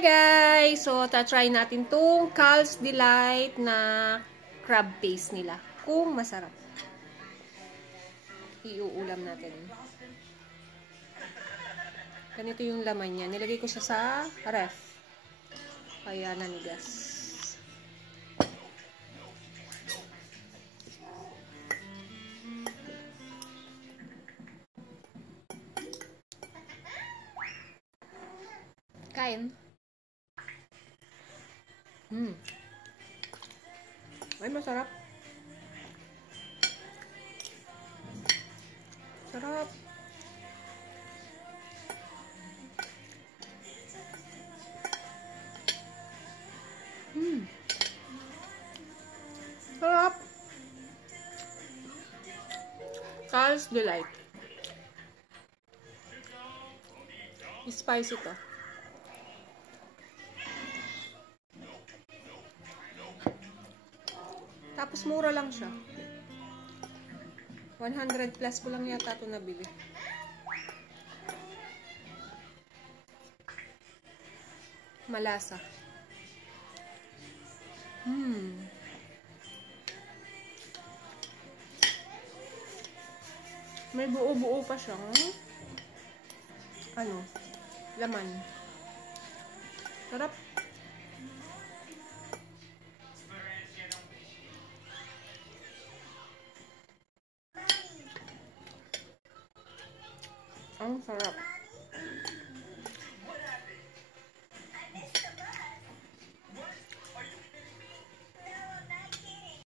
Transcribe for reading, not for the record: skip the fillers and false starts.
Hi guys! So, try natin tong Carl's Delight na crab paste nila. Kung masarap. Iuulam natin. Ganito yung laman niya. Nilagay ko siya sa ref. Kaya nanigas. Kain. Ay, masarap. Sarap. Sarap. Carl's Delight. Spicy to. Tapos mura lang siya. 100 plus ko lang yata ito nabili. Malasa. May buo-buo pa siyang laman. Sarap. Ang sarap.